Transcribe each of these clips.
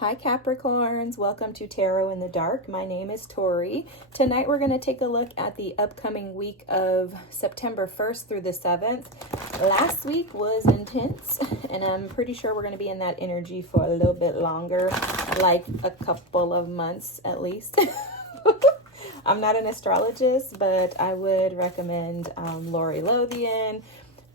Hi Capricorns, welcome to Tarot in the Dark. My name is Tori. Tonight we're going to take a look at the upcoming week of September 1st through the 7th. Last week was intense, and I'm pretty sure we're going to be in that energy for a little bit longer, like a couple of months at least. I'm not an astrologist, but I would recommend Lori Lothian,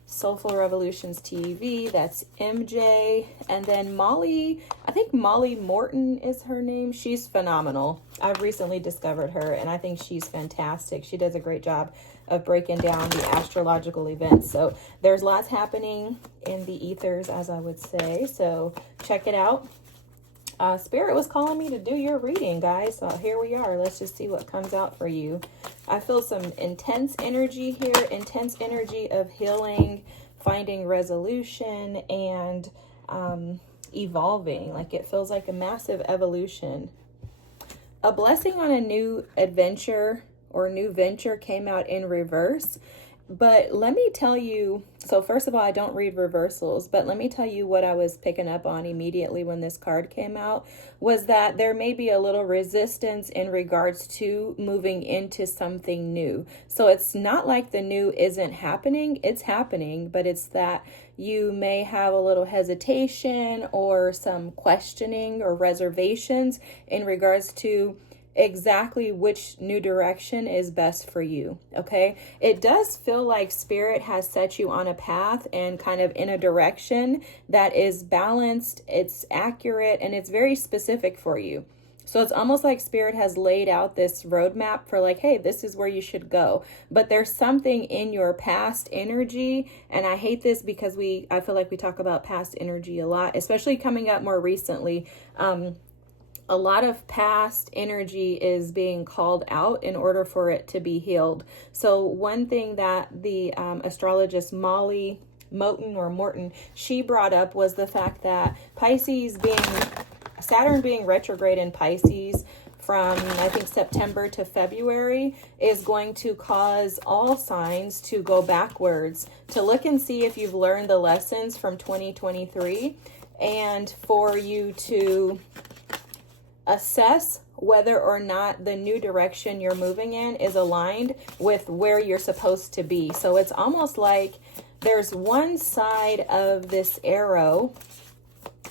Soulful Revolutions TV, that's MJ, and then Molly, I think Molly Morton is her name. She's phenomenal. I've recently discovered her, and I think she's fantastic. She does a great job of breaking down the astrological events. So there's lots happening in the ethers, as I would say, so check it out. Spirit was calling me to do your reading, guys, so here we are. Let's just see what comes out for you. I feel some intense energy here, intense energy of healing, finding resolution, and evolving. Like it feels like a massive evolution. A blessing on a new adventure or new venture came out in reverse. But let me tell you, so first of all, I don't read reversals, but let me tell you what I was picking up on immediately when this card came out was that there may be a little resistance in regards to moving into something new. So it's not like the new isn't happening, it's happening, but it's that you may have a little hesitation or some questioning or reservations in regards to exactly which new direction is best for you. Okay, it does feel like Spirit has set you on a path and kind of in a direction that is balanced, it's accurate, and it's very specific for you. So it's almost like Spirit has laid out this roadmap for like, hey, this is where you should go. But there's something in your past energy, and I hate this because I feel like we talk about past energy a lot, especially coming up more recently. A lot of past energy is being called out in order for it to be healed. So one thing that the astrologist Molly Morton, she brought up was the fact that Saturn being retrograde in Pisces from, I think, September to February is going to cause all signs to go backwards, to look and see if you've learned the lessons from 2023 and for you to assess whether or not the new direction you're moving in is aligned with where you're supposed to be. So it's almost like there's one side of this arrow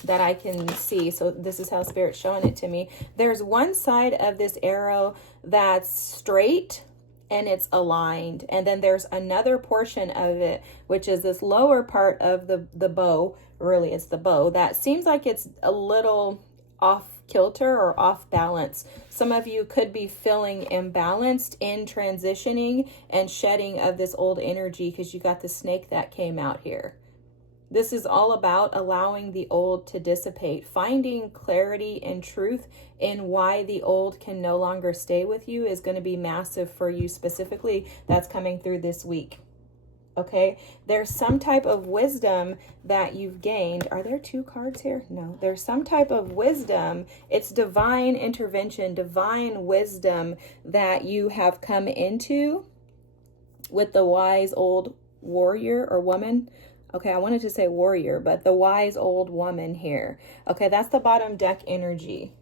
that I can see. So this is how Spirit's showing it to me. There's one side of this arrow that's straight and it's aligned. And then there's another portion of it, which is this lower part of the bow. Really, it's the bow that seems like it's a little off kilter or off balance. Some of you could be feeling imbalanced in transitioning and shedding of this old energy because you got the snake that came out here. This is all about allowing the old to dissipate, finding clarity and truth in why the old can no longer stay with you is going to be massive for you specifically. That's coming through this week. Okay, there's some type of wisdom that you've gained. Are there two cards here? No, there's some type of wisdom. It's divine intervention, divine wisdom that you have come into with the wise old warrior or woman. Okay, I wanted to say warrior, but the wise old woman here. Okay, that's the bottom deck energy.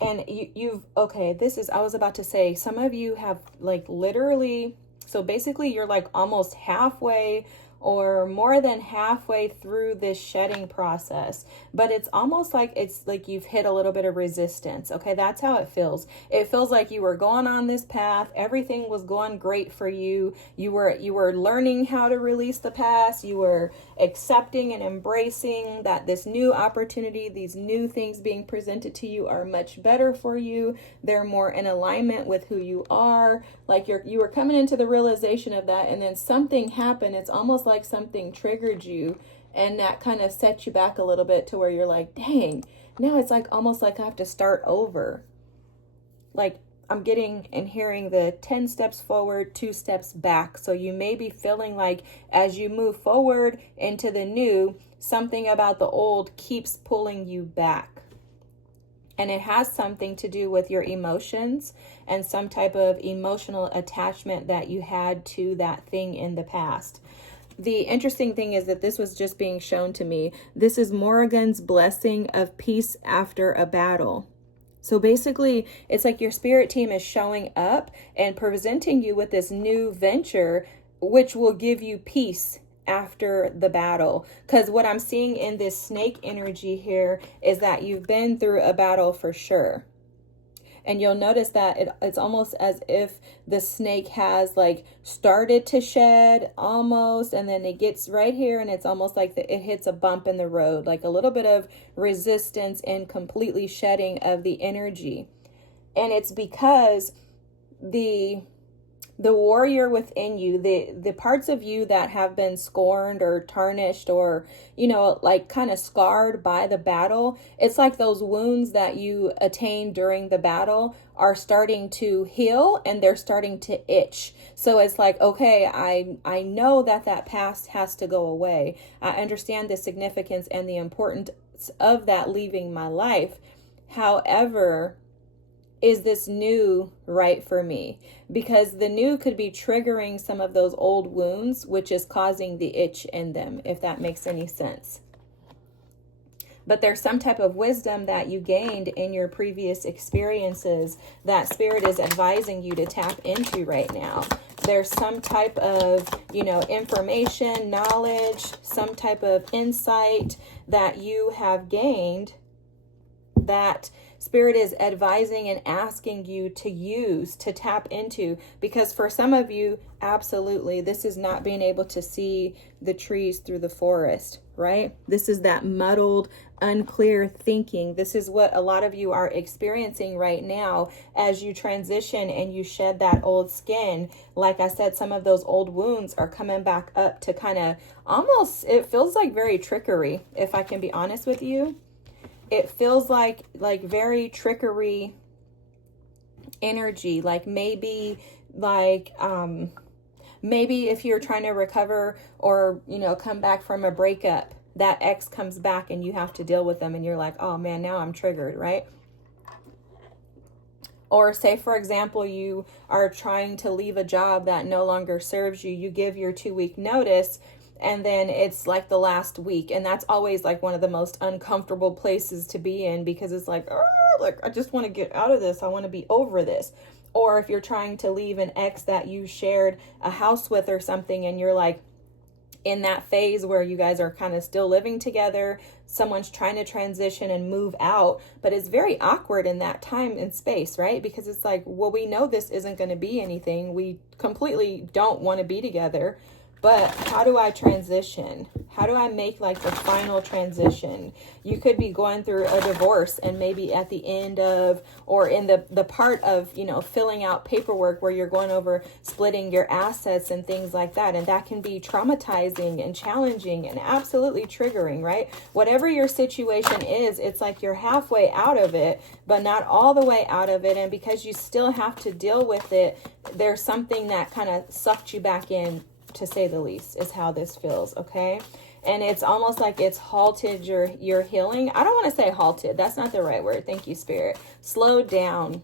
And I was about to say, some of you have like literally, so basically you're like almost halfway or more than halfway through this shedding process, but it's almost like you've hit a little bit of resistance. Okay, that's how it feels. It feels like you were going on this path, everything was going great for you. You were learning how to release the past. You were accepting and embracing that this new opportunity, these new things being presented to you are much better for you. They're more in alignment with who you are. Like you were coming into the realization of that, and then something happened. It's almost like something triggered you, and that kind of set you back a little bit to where you're like, dang, now it's like almost like I have to start over. Like I'm getting and hearing the 10 steps forward, 2 steps back. So you may be feeling like as you move forward into the new, something about the old keeps pulling you back. And it has something to do with your emotions and some type of emotional attachment that you had to that thing in the past. the interesting thing is that this was just being shown to me. This is Morrigan's blessing of peace after a battle. So basically, it's like your spirit team is showing up and presenting you with this new venture, which will give you peace after the battle. Because what I'm seeing in this snake energy here is that you've been through a battle for sure. And you'll notice that it's almost as if the snake has like started to shed almost, and then it gets right here and it's almost like it hits a bump in the road, like a little bit of resistance and completely shedding of the energy. And it's because the warrior within you, the parts of you that have been scorned or tarnished or, like kind of scarred by the battle, it's like those wounds that you attained during the battle are starting to heal and they're starting to itch. So it's like, okay, I know that past has to go away. I understand the significance and the importance of that leaving my life. However, is this new right for me? Because the new could be triggering some of those old wounds, which is causing the itch in them, if that makes any sense. But there's some type of wisdom that you gained in your previous experiences that spirit is advising you to tap into right now. There's some type of, information, knowledge, some type of insight that you have gained that Spirit is advising and asking you to use, to tap into, because for some of you, absolutely, this is not being able to see the trees through the forest, right? This is that muddled, unclear thinking. This is what a lot of you are experiencing right now as you transition and you shed that old skin. Like I said, some of those old wounds are coming back up to kind of almost, it feels like very trickery, if I can be honest with you. It feels like very trickery energy, like maybe if you're trying to recover or, come back from a breakup, that ex comes back and you have to deal with them and you're like, oh man, now I'm triggered, right? Or say, for example, you are trying to leave a job that no longer serves you. You give your 2-week notice, and then it's like the last week. And that's always like one of the most uncomfortable places to be in, because it's like I just want to get out of this. I want to be over this. Or if you're trying to leave an ex that you shared a house with or something, and you're like in that phase where you guys are kind of still living together, someone's trying to transition and move out, but it's very awkward in that time and space, right? Because it's like, well, we know this isn't going to be anything. We completely don't want to be together. But how do I transition? How do I make like the final transition? You could be going through a divorce, and maybe at the end of, or in the part of, filling out paperwork where you're going over splitting your assets and things like that. And that can be traumatizing and challenging and absolutely triggering, right? Whatever your situation is, it's like you're halfway out of it, but not all the way out of it. And because you still have to deal with it, there's something that kind of sucked you back in, to say the least, is how this feels, okay? And it's almost like it's halted your healing. I don't want to say halted. That's not the right word. Thank you, Spirit. Slowed down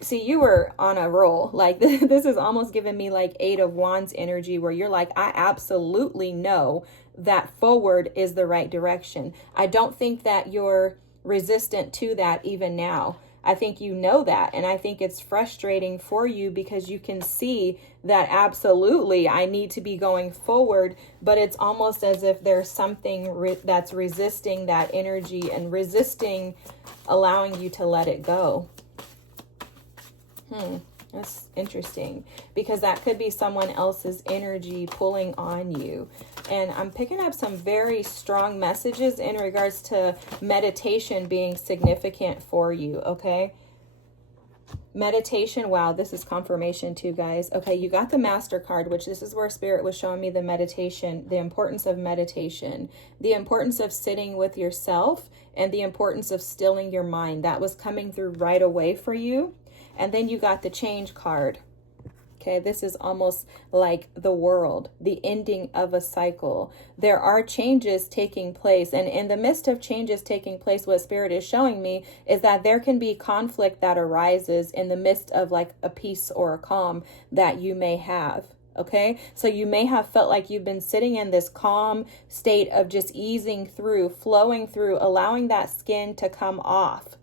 see, you were on a roll. Like this is almost giving me like 8 of Wands energy, where you're like, I absolutely know that forward is the right direction. I don't think that you're resistant to that even now. I think you know that, and I think it's frustrating for you because you can see that absolutely I need to be going forward, but it's almost as if there's something that's resisting that energy and resisting allowing you to let it go. That's interesting, because that could be someone else's energy pulling on you. And I'm picking up some very strong messages in regards to meditation being significant for you, okay? Meditation, wow, this is confirmation too, guys. Okay, you got the Master card, which this is where Spirit was showing me the meditation, the importance of meditation, the importance of sitting with yourself, and the importance of stilling your mind. That was coming through right away for you. And then you got the Change card. Okay, this is almost like the world, the ending of a cycle. There are changes taking place. And in the midst of changes taking place, what Spirit is showing me is that there can be conflict that arises in the midst of like a peace or a calm that you may have. Okay, so you may have felt like you've been sitting in this calm state of just easing through, flowing through, allowing that skin to come off.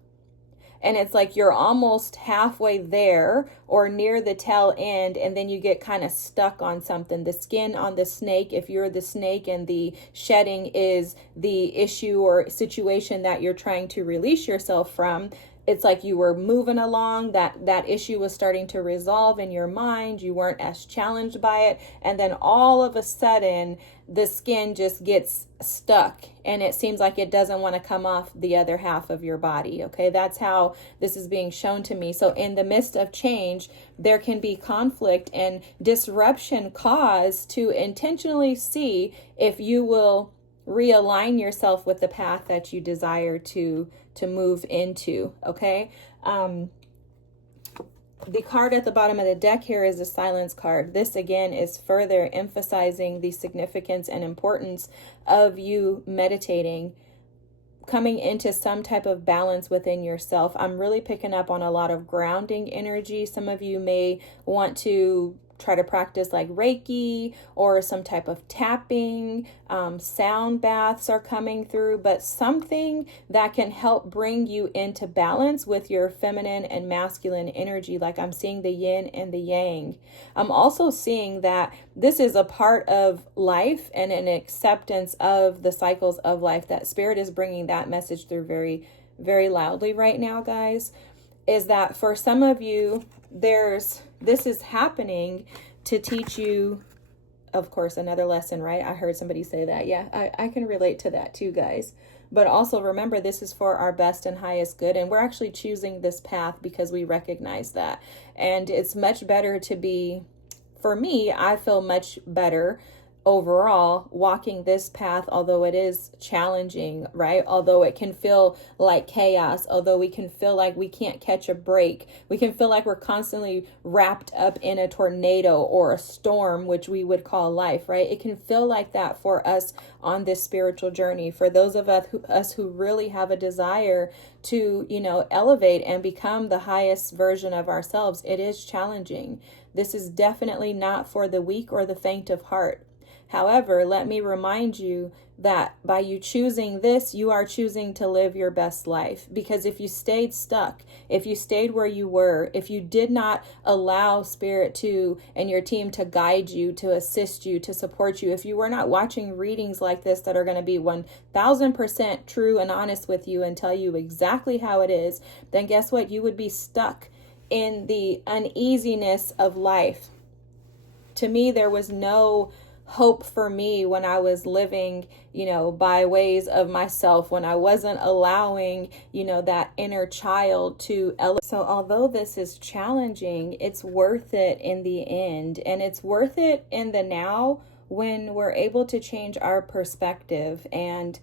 And it's like you're almost halfway there or near the tail end, and then you get kind of stuck on something. The skin on the snake, if you're the snake and the shedding is the issue or situation that you're trying to release yourself from, it's like you were moving along, that issue was starting to resolve in your mind, you weren't as challenged by it, and then all of a sudden the skin just gets stuck and it seems like it doesn't want to come off the other half of your body. Okay, that's how this is being shown to me. So in the midst of change, there can be conflict and disruption caused to intentionally see if you will realign yourself with the path that you desire to move into. Okay, the card at the bottom of the deck here is a silence card. This again is further emphasizing the significance and importance of you meditating, coming into some type of balance within yourself. I'm really picking up on a lot of grounding energy. Some of you may want to try to practice like Reiki or some type of tapping. Sound baths are coming through, but something that can help bring you into balance with your feminine and masculine energy. Like I'm seeing the yin and the yang. I'm also seeing that this is a part of life and an acceptance of the cycles of life. That Spirit is bringing that message through very, very loudly right now, guys. Is that for some of you, this is happening to teach you, of course, another lesson, right? I heard somebody say that. Yeah, I can relate to that too, guys. But also remember, this is for our best and highest good. And we're actually choosing this path because we recognize that. And it's much better to be, for me, I feel much better overall walking this path, although it is challenging, right? Although it can feel like chaos, although we can feel like we can't catch a break, we can feel like we're constantly wrapped up in a tornado or a storm, which we would call life, right? It can feel like that for us on this spiritual journey. For those of us who really have a desire to, elevate and become the highest version of ourselves, it is challenging. This is definitely not for the weak or the faint of heart. However, let me remind you that by you choosing this, you are choosing to live your best life. Because if you stayed stuck, if you stayed where you were, if you did not allow Spirit to and your team to guide you, to assist you, to support you, if you were not watching readings like this that are going to be 1000% true and honest with you and tell you exactly how it is, then guess what? You would be stuck in the uneasiness of life. To me, there was no hope for me when I was living, by ways of myself, when I wasn't allowing, that inner child to elevate. So although this is challenging, it's worth it in the end. And it's worth it in the now when we're able to change our perspective. And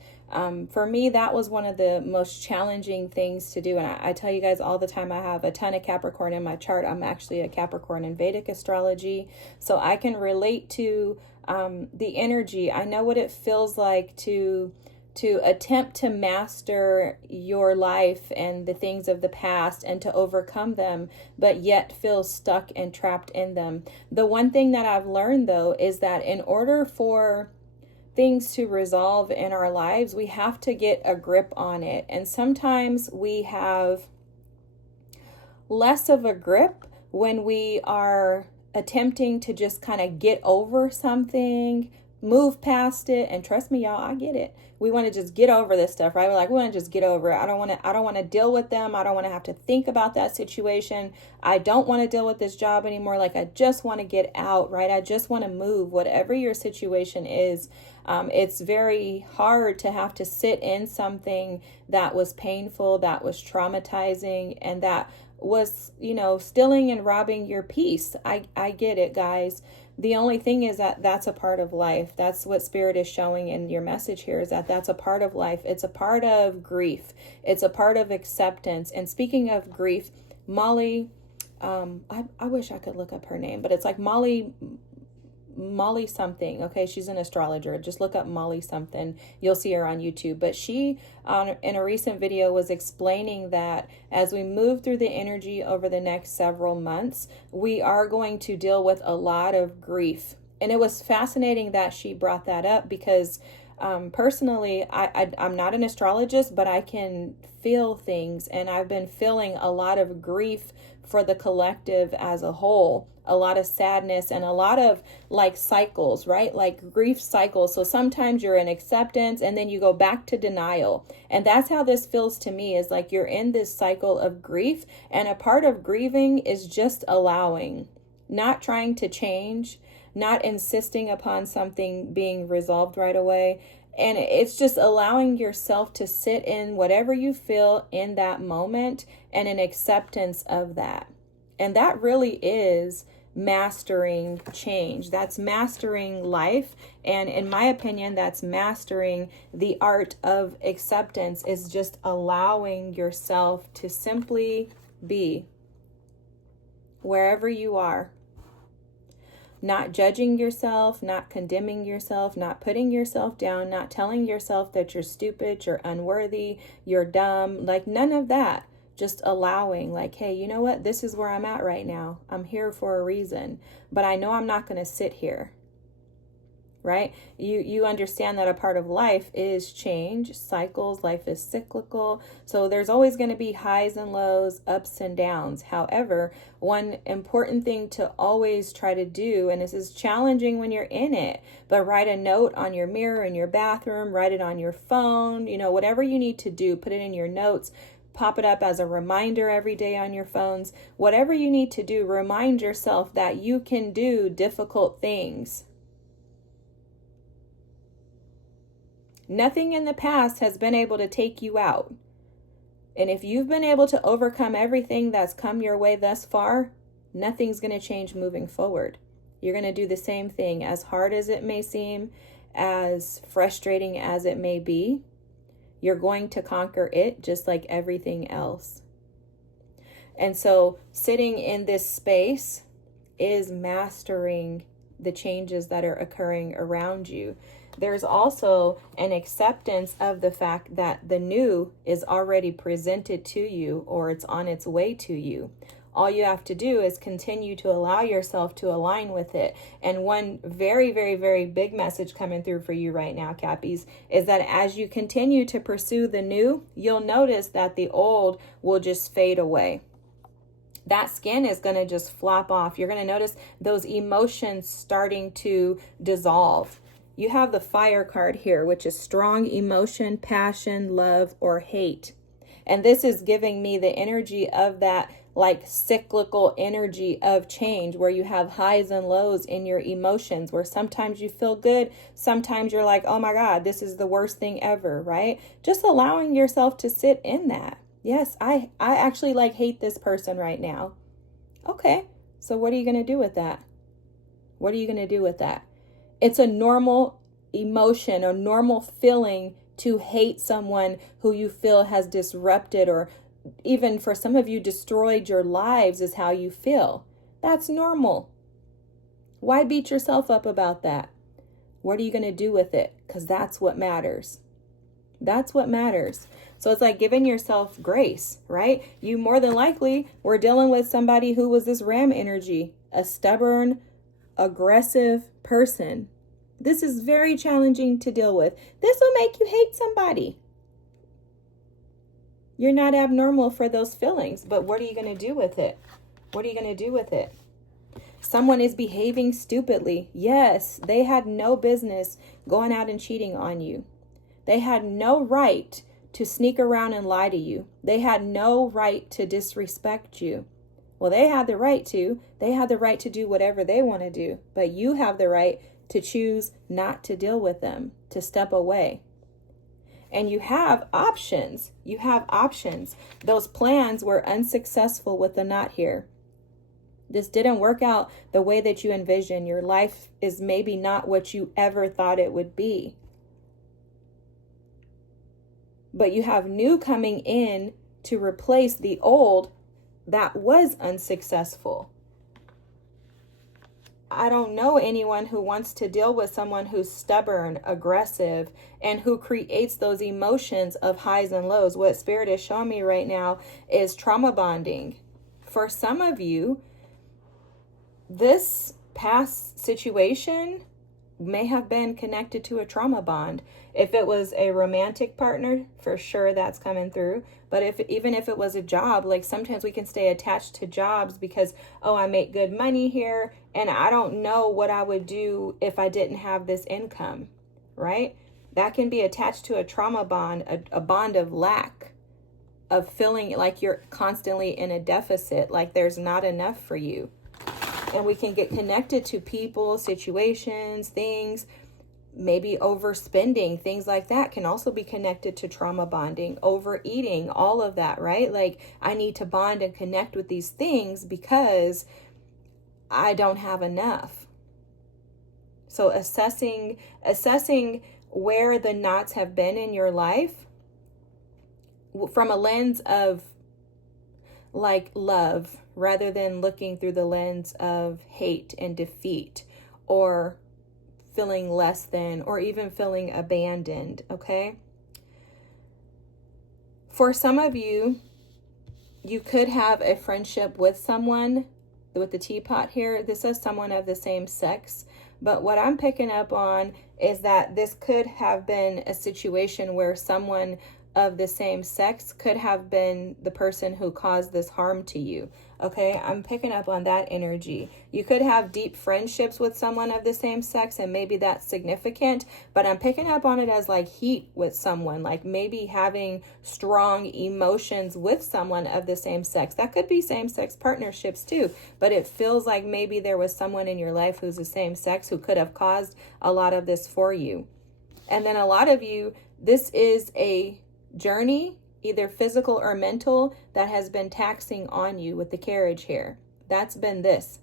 for me, that was one of the most challenging things to do. And I tell you guys all the time, I have a ton of Capricorn in my chart. I'm actually a Capricorn in Vedic astrology. So I can relate to the energy. I know what it feels like to attempt to master your life and the things of the past and to overcome them, but yet feel stuck and trapped in them. The one thing that I've learned, though, is that in order for things to resolve in our lives, we have to get a grip on it. And sometimes we have less of a grip when we are attempting to just kind of get over something, move past it. And trust me, y'all, I get it. We want to just get over this stuff, right? We're like, we want to just get over it. I don't want to deal with them. I don't want to have to think about that situation. I don't want to deal with this job anymore. Like, I just want to get out, right? I just want to move. Whatever your situation is, it's very hard to have to sit in something that was painful, that was traumatizing, and that was, stealing and robbing your peace. I get it, guys. The only thing is that that's a part of life. That's what Spirit is showing in your message here, is that that's a part of life. It's a part of grief. It's a part of acceptance. And speaking of grief, Molly, I wish I could look up her name, but it's like Molly Molly something. Okay, she's an astrologer. Just look up Molly something. You'll see her on YouTube. But she, in a recent video, was explaining that as we move through the energy over the next several months, we are going to deal with a lot of grief. And it was fascinating that she brought that up because personally, I'm not an astrologist, but I can feel things, and I've been feeling a lot of grief for the collective as a whole, a lot of sadness and a lot of like cycles, right? Like grief cycles. So sometimes you're in acceptance and then you go back to denial. And that's how this feels to me, is like you're in this cycle of grief, and a part of grieving is just allowing, not trying to change, not insisting upon something being resolved right away. And it's just allowing yourself to sit in whatever you feel in that moment and an acceptance of that. And that really is mastering change. That's mastering life. And in my opinion, that's mastering the art of acceptance, is just allowing yourself to simply be wherever you are. Not judging yourself, not condemning yourself, not putting yourself down, not telling yourself that you're stupid, you're unworthy, you're dumb, like none of that. Just allowing, like, hey, you know what? This is where I'm at right now. I'm here for a reason, but I know I'm not going to sit here. Right? You understand that a part of life is change, cycles, life is cyclical. So there's always going to be highs and lows, ups and downs. However, one important thing to always try to do, and this is challenging when you're in it, but write a note on your mirror in your bathroom, write it on your phone, whatever you need to do, put it in your notes. Pop it up as a reminder every day on your phones. Whatever you need to do, remind yourself that you can do difficult things. Nothing in the past has been able to take you out. And if you've been able to overcome everything that's come your way thus far, nothing's going to change moving forward. You're going to do the same thing, as hard as it may seem, as frustrating as it may be. You're going to conquer it just like everything else. And so sitting in this space is mastering the changes that are occurring around you. There's also an acceptance of the fact that the new is already presented to you, or it's on its way to you. All you have to do is continue to allow yourself to align with it. And one very, very, very big message coming through for you right now, Cappies, is that as you continue to pursue the new, you'll notice that the old will just fade away. That skin is going to just flop off. You're going to notice those emotions starting to dissolve. You have the fire card here, which is strong emotion, passion, love, or hate. And this is giving me the energy of that like cyclical energy of change, where you have highs and lows in your emotions, where sometimes you feel good, sometimes you're like, oh my God, this is the worst thing ever, right? Just allowing yourself to sit in that. Yes, I actually hate this person right now. Okay, so what are you going to do with that? What are you going to do with that? It's a normal emotion, a normal feeling to hate someone who you feel has disrupted, or even for some of you destroyed your lives, is how you feel. That's normal. Why beat yourself up about that? What are you going to do with it? Because that's what matters. That's what matters. So it's like giving yourself grace, right? You more than likely were dealing with somebody who was this ram energy, a stubborn, aggressive person. This is very challenging to deal with. This will make you hate somebody. You're not abnormal for those feelings, but what are you going to do with it? What are you going to do with it? Someone is behaving stupidly. Yes, they had no business going out and cheating on you. They had no right to sneak around and lie to you. They had no right to disrespect you. Well, they had the right to. They had the right to do whatever they want to do. But you have the right to choose not to deal with them, to step away. And you have options. You have options. Those plans were unsuccessful with the knot here. This didn't work out the way that you envisioned. Your life is maybe not what you ever thought it would be. But you have new coming in to replace the old that was unsuccessful. I don't know anyone who wants to deal with someone who's stubborn, aggressive, and who creates those emotions of highs and lows. What Spirit is showing me right now is trauma bonding. For some of you, this past situation may have been connected to a trauma bond. If it was a romantic partner, for sure that's coming through. But even if it was a job, like sometimes we can stay attached to jobs because, oh, I make good money here and I don't know what I would do if I didn't have this income, right? That can be attached to a trauma bond, a bond of lack, of feeling like you're constantly in a deficit, like there's not enough for you. And we can get connected to people, situations, things, maybe overspending, things like that can also be connected to trauma bonding, overeating, all of that, right? Like I need to bond and connect with these things because I don't have enough. So assessing where the knots have been in your life from a lens of like love, rather than looking through the lens of hate and defeat or feeling less than or even feeling abandoned, okay? For some of you, you could have a friendship with someone, with the teapot here. This is someone of the same sex. But what I'm picking up on is that this could have been a situation where someone of the same sex could have been the person who caused this harm to you. Okay, I'm picking up on that energy. You could have deep friendships with someone of the same sex, and maybe that's significant, but I'm picking up on it as like heat with someone, like maybe having strong emotions with someone of the same sex. That could be same-sex partnerships too, but it feels like maybe there was someone in your life who's the same sex who could have caused a lot of this for you. And then a lot of you, this is a journey, either physical or mental, that has been taxing on you with the carriage here. That's been this,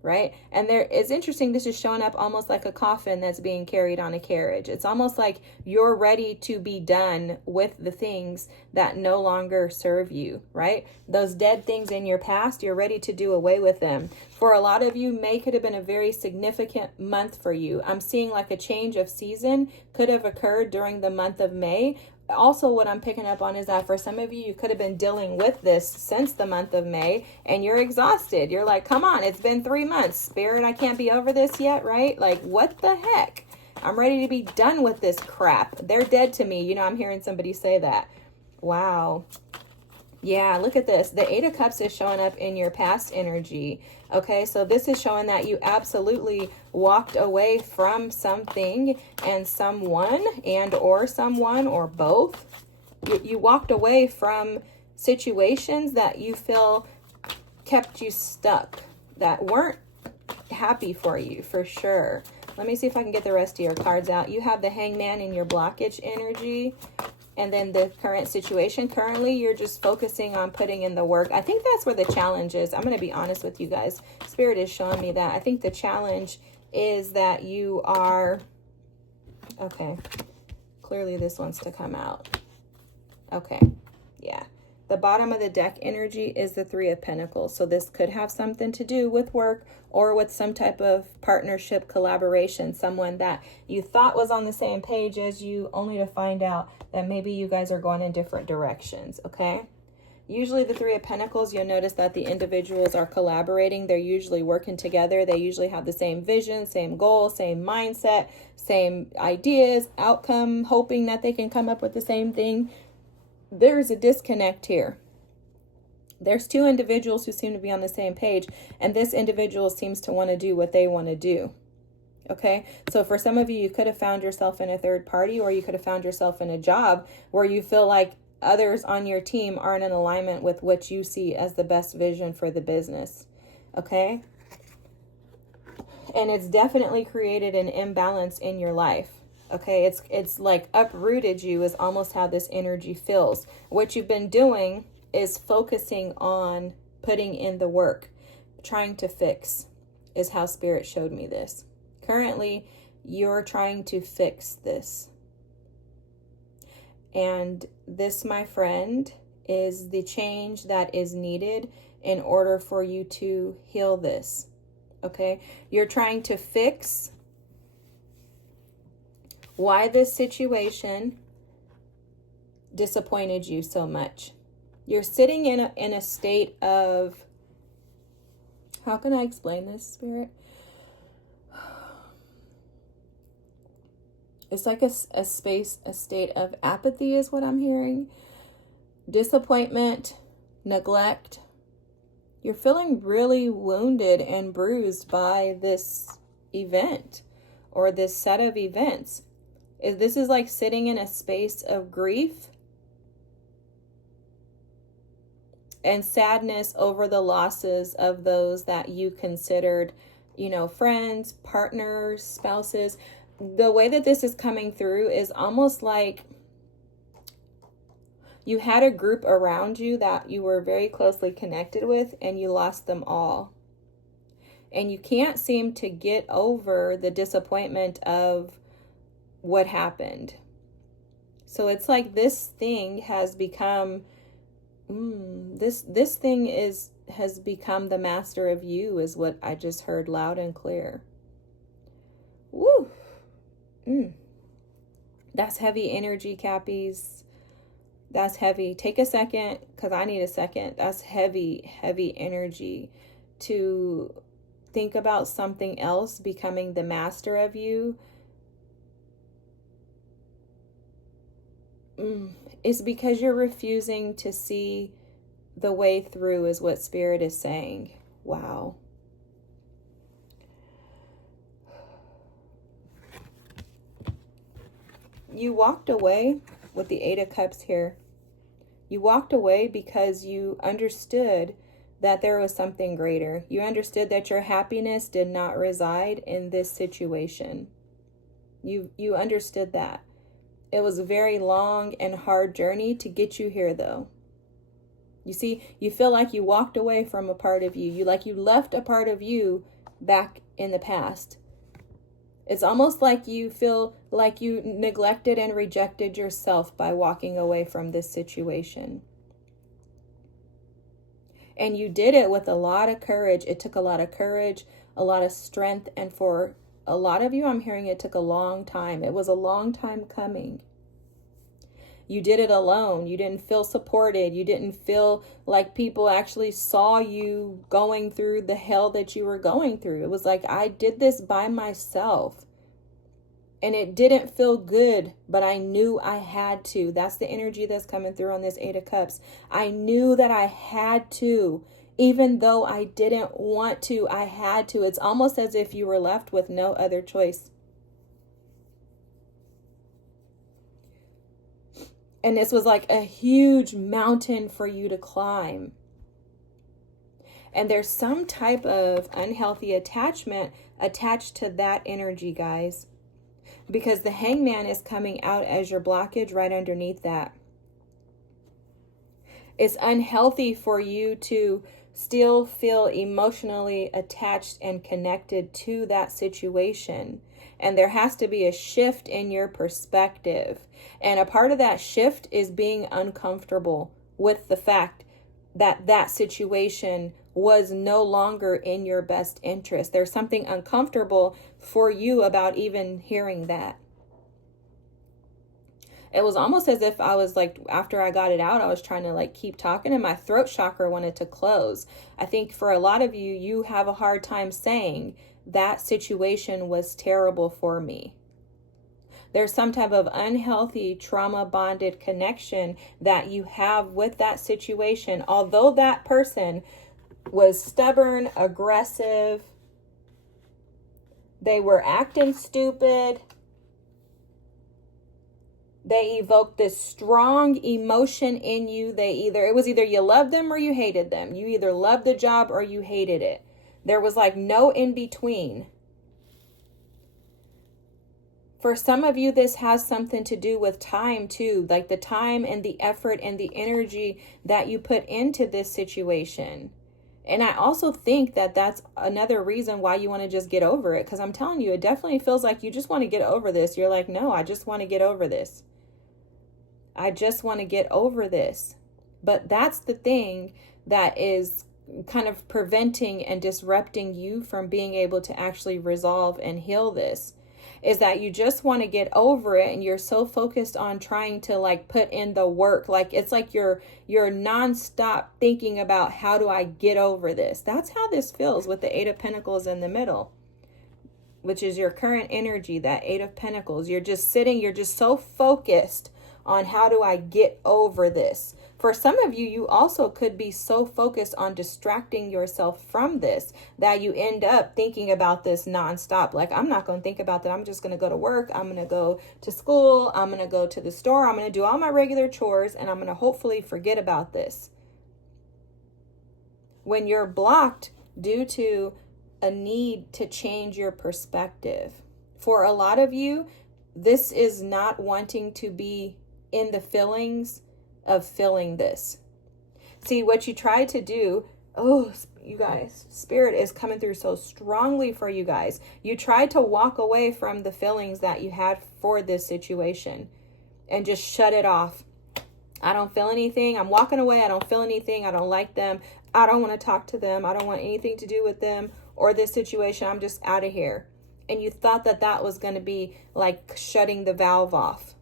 right? And it's interesting, this is showing up almost like a coffin that's being carried on a carriage. It's almost like you're ready to be done with the things that no longer serve you, right? Those dead things in your past, you're ready to do away with them. For a lot of you, May could have been a very significant month for you. I'm seeing like a change of season could have occurred during the month of May. Also, what I'm picking up on is that for some of you, you could have been dealing with this since the month of May and you're exhausted. You're like, come on, it's been 3 months. Spirit, I can't be over this yet, right? Like, what the heck? I'm ready to be done with this crap. They're dead to me. You know, I'm hearing somebody say that. Wow. Yeah, look at this. The Eight of Cups is showing up in your past energy. Okay, so this is showing that you absolutely walked away from something and someone or both. You walked away from situations that you feel kept you stuck, that weren't happy for you, for sure. Let me see if I can get the rest of your cards out. You have the Hangman in your blockage energy. And then the current situation. Currently, you're just focusing on putting in the work. I think that's where the challenge is. I'm going to be honest with you guys. Spirit is showing me that. I think the challenge is that you are... Okay. Clearly, this wants to come out. Okay. Yeah. The bottom of the deck energy is the Three of Pentacles. So this could have something to do with work or with some type of partnership, collaboration, someone that you thought was on the same page as you, only to find out that maybe you guys are going in different directions, okay? Usually the Three of Pentacles, you'll notice that the individuals are collaborating. They're usually working together. They usually have the same vision, same goal, same mindset, same ideas, outcome, hoping that they can come up with the same thing. There's a disconnect here. There's two individuals who seem to be on the same page, and this individual seems to want to do what they want to do. Okay, so for some of you, you could have found yourself in a third party, or you could have found yourself in a job where you feel like others on your team aren't in alignment with what you see as the best vision for the business. Okay, and it's definitely created an imbalance in your life. Okay, it's like uprooted you is almost how this energy feels. What you've been doing is focusing on putting in the work, trying to fix, is how Spirit showed me this. Currently, you're trying to fix this. And this, my friend, is the change that is needed in order for you to heal this. Okay? You're trying to fix why this situation disappointed you so much. You're sitting in a state of, how can I explain this, Spirit? It's like a state of apathy is what I'm hearing. Disappointment, neglect. You're feeling really wounded and bruised by this event or this set of events. This is like sitting in a space of grief and sadness over the losses of those that you considered, friends, partners, spouses. The way that this is coming through is almost like you had a group around you that you were very closely connected with and you lost them all. And you can't seem to get over the disappointment of what happened. So it's like this thing has become this thing has become the master of you, is what I just heard loud and clear. Woo. That's heavy energy, Cappies. That's heavy. Take a second, because I need a second. That's heavy, heavy energy to think about something else becoming the master of you. It's because you're refusing to see the way through, is what Spirit is saying. Wow. You walked away with the Eight of Cups here. You walked away because you understood that there was something greater. You understood that your happiness did not reside in this situation. You understood that. It was a very long and hard journey to get you here, though. You see, you feel like you walked away from a part of you. You left a part of you back in the past. It's almost like you feel like you neglected and rejected yourself by walking away from this situation. And you did it with a lot of courage. It took a lot of courage, a lot of strength, and for a lot of you, I'm hearing it took a long time. It was a long time coming. You did it alone. You didn't feel supported. You didn't feel like people actually saw you going through the hell that you were going through. It was like, I did this by myself. And it didn't feel good, but I knew I had to. That's the energy that's coming through on this Eight of Cups. I knew that I had to. Even though I didn't want to, I had to. It's almost as if you were left with no other choice. And this was like a huge mountain for you to climb. And there's some type of unhealthy attachment attached to that energy, guys. Because the Hangman is coming out as your blockage right underneath that. It's unhealthy for you to still feel emotionally attached and connected to that situation. And there has to be a shift in your perspective. And a part of that shift is being uncomfortable with the fact that that situation was no longer in your best interest. There's something uncomfortable for you about even hearing that. It was almost as if I was like, after I got it out, I was trying to like keep talking and my throat chakra wanted to close. I think for a lot of you, you have a hard time saying that situation was terrible for me. There's some type of unhealthy trauma bonded connection that you have with that situation. Although that person was stubborn, aggressive, they were acting stupid, they evoked this strong emotion in you. It was either you loved them or you hated them. You either loved the job or you hated it. There was like no in between. For some of you, this has something to do with time too, like the time and the effort and the energy that you put into this situation. And I also think that that's another reason why you want to just get over it. Because I'm telling you, it definitely feels like you just want to get over this. You're like, no, I just want to get over this. I just want to get over this. But that's the thing that is kind of preventing and disrupting you from being able to actually resolve and heal this, is that you just want to get over it, and you're so focused on trying to like put in the work. Like it's like you're nonstop thinking about, how do I get over this? That's how this feels with the Eight of Pentacles in the middle, which is your current energy, that Eight of Pentacles. You're just sitting, you're just so focused on, how do I get over this? For some of you, you also could be so focused on distracting yourself from this that you end up thinking about this nonstop. Like, I'm not going to think about that. I'm just going to go to work. I'm going to go to school. I'm going to go to the store. I'm going to do all my regular chores, and I'm going to hopefully forget about this. When you're blocked due to a need to change your perspective. For a lot of you, this is not wanting to be in the feelings of feeling this. See, what you try to do, you guys, Spirit is coming through so strongly for you guys. You tried to walk away from the feelings that you had for this situation and just shut it off. I don't feel anything. I'm walking away. I don't feel anything. I don't like them. I don't want to talk to them. I don't want anything to do with them or this situation. I'm just out of here. And you thought that that was going to be like shutting the valve off.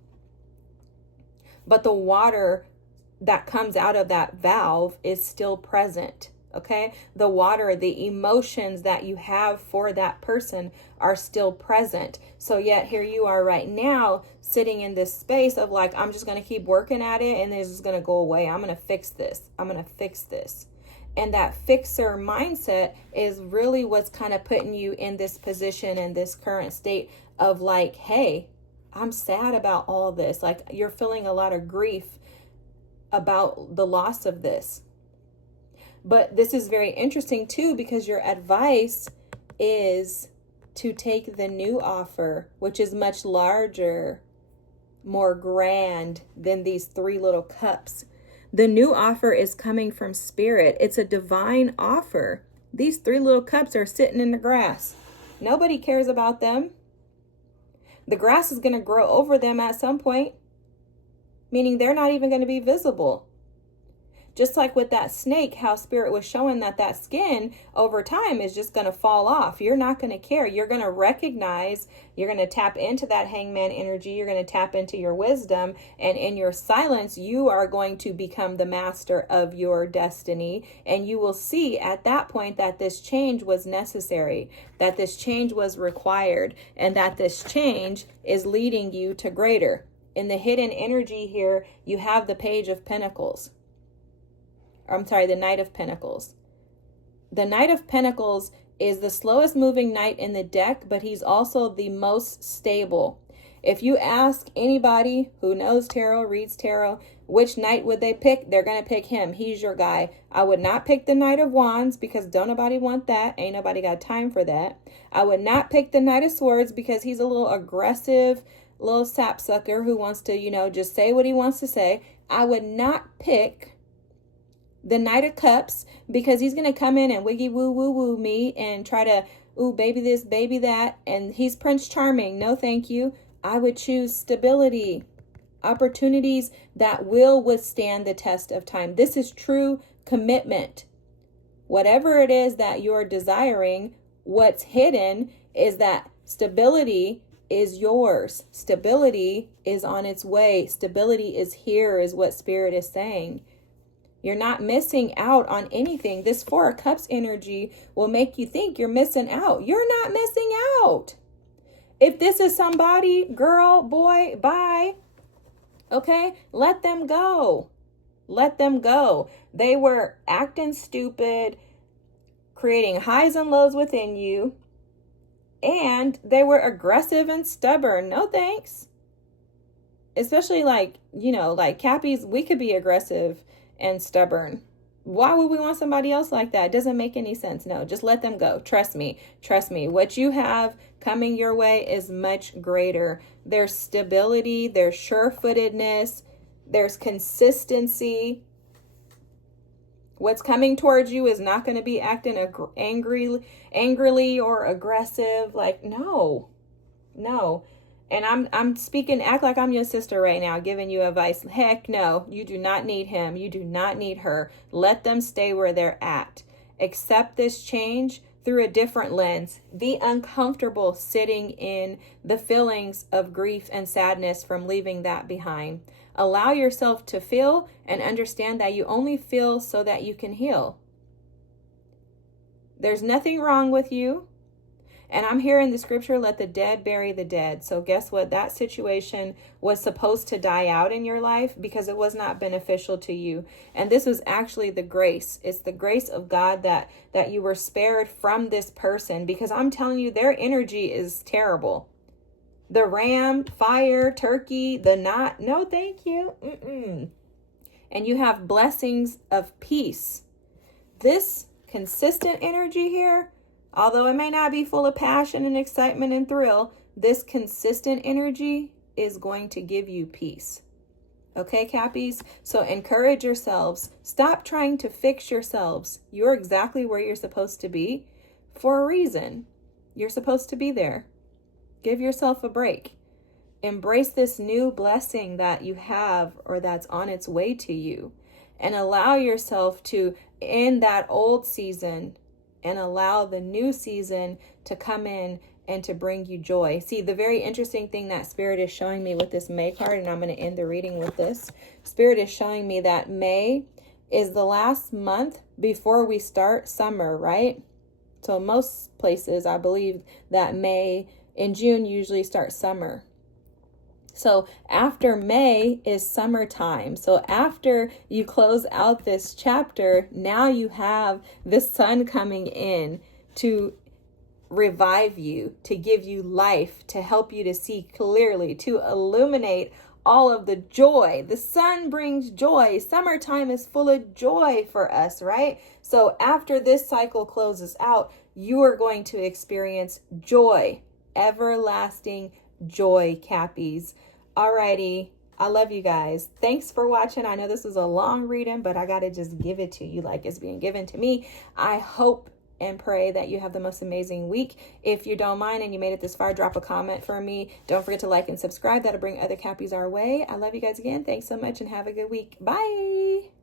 But the water that comes out of that valve is still present, okay? The water, the emotions that you have for that person are still present. So yet here you are right now sitting in this space of like, I'm just going to keep working at it, and this is going to go away. I'm going to fix this. I'm going to fix this. And that fixer mindset is really what's kind of putting you in this position, in this current state of like, hey, I'm sad about all this. Like, you're feeling a lot of grief about the loss of this. But this is very interesting too, because your advice is to take the new offer, which is much larger, more grand than these three little cups. The new offer is coming from Spirit. It's a divine offer. These three little cups are sitting in the grass. Nobody cares about them. The grass is going to grow over them at some point, meaning they're not even going to be visible. Just like with that snake, how Spirit was showing that skin over time is just going to fall off. You're not going to care. You're going to recognize, you're going to tap into that hangman energy. You're going to tap into your wisdom. And in your silence, you are going to become the master of your destiny. And you will see at that point that this change was necessary, that this change was required, and that this change is leading you to greater. In the hidden energy here, you have the Page of Pentacles. The Knight of Pentacles. The Knight of Pentacles is the slowest moving knight in the deck, but he's also the most stable. If you ask anybody who knows tarot, reads tarot, which knight would they pick? They're going to pick him. He's your guy. I would not pick the Knight of Wands because don't nobody want that. Ain't nobody got time for that. I would not pick the Knight of Swords because he's a little aggressive, little sapsucker who wants to, just say what he wants to say. I would not pick the Knight of Cups because he's going to come in and wiggy woo woo woo me and try to, ooh, baby this, baby that. And he's Prince Charming. No, thank you. I would choose stability, opportunities that will withstand the test of time. This is true commitment. Whatever it is that you're desiring, what's hidden is that stability is yours. Stability is on its way. Stability is here, is what Spirit is saying. You're not missing out on anything. This Four of Cups energy will make you think you're missing out. You're not missing out. If this is somebody, girl, boy, bye. Okay, let them go. Let them go. They were acting stupid, creating highs and lows within you, and they were aggressive and stubborn. No thanks. Especially like Cappies, we could be aggressive and stubborn. Why would we want somebody else like that? It doesn't make any sense. No, just let them go. Trust me. What you have coming your way is much greater. There's stability, there's sure-footedness, there's consistency. What's coming towards you is not going to be acting angrily or aggressive. Like, no. And I'm speaking, act like I'm your sister right now, giving you advice. Heck no, you do not need him. You do not need her. Let them stay where they're at. Accept this change through a different lens. Be uncomfortable sitting in the feelings of grief and sadness from leaving that behind. Allow yourself to feel and understand that you only feel so that you can heal. There's nothing wrong with you. And I'm hearing the scripture, let the dead bury the dead. So guess what? That situation was supposed to die out in your life because it was not beneficial to you. And this was actually the grace. It's the grace of God that you were spared from this person, because I'm telling you, their energy is terrible. The ram, fire, turkey, the knot, no thank you. And you have blessings of peace. This consistent energy here, although it may not be full of passion and excitement and thrill, this consistent energy is going to give you peace. Okay, Cappies? So encourage yourselves. Stop trying to fix yourselves. You're exactly where you're supposed to be for a reason. You're supposed to be there. Give yourself a break. Embrace this new blessing that you have or that's on its way to you. And allow yourself to end that old season and allow the new season to come in and to bring you joy. See, the very interesting thing that Spirit is showing me with this May card, and I'm going to end the reading with this. Spirit is showing me that May is the last month before we start summer, right? So most places, I believe that May and June usually start summer. So after May is summertime. So after you close out this chapter, now you have the sun coming in to revive you, to give you life, to help you to see clearly, to illuminate all of the joy. The sun brings joy. Summertime is full of joy for us, right? So after this cycle closes out, you are going to experience joy, everlasting joy, Cappies. Alrighty, I love you guys. Thanks for watching. I know this was a long reading, but I gotta just give it to you like it's being given to me. I hope and pray that you have the most amazing week. If you don't mind and you made it this far, drop a comment for me. Don't forget to like and subscribe. That'll bring other Cappies our way. I love you guys again. Thanks so much and have a good week. Bye.